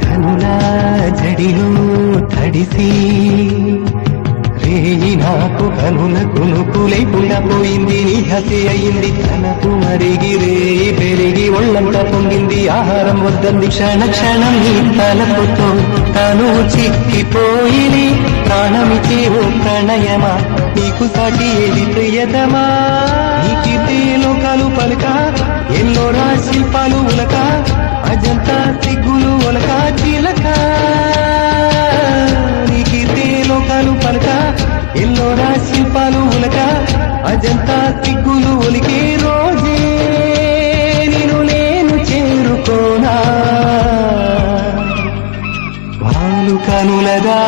కనుల జడిలో తడిసి రేయి నాకు కనుల కునుకు లేకుండా పోయింది. నీ హసి అయింది తనకు మరిగి రేయి పెరిగి ఒళ్ళంతా పొంగింది. ఆహారం వద్దంది క్షణ క్షణం నీ తలపుతో తను చిక్కిపోయి ప్రాణమికి ఓ ప్రణయమా నీకు సాటి ఏది ప్రియతమా. నీ కీర్తి లోకాలు పలక ఎల్లోరా శిల్పాలు ఉలక అజంతా సిగ్గులు ఒలక చిలక. నీ కీర్తి లోకాలు పలక ఎల్లోరా శిల్పాలు ఉలక అజంతా సిగ్గులు ఒలికే రోజే నేను చేరుకోనా. వాలు కనులగా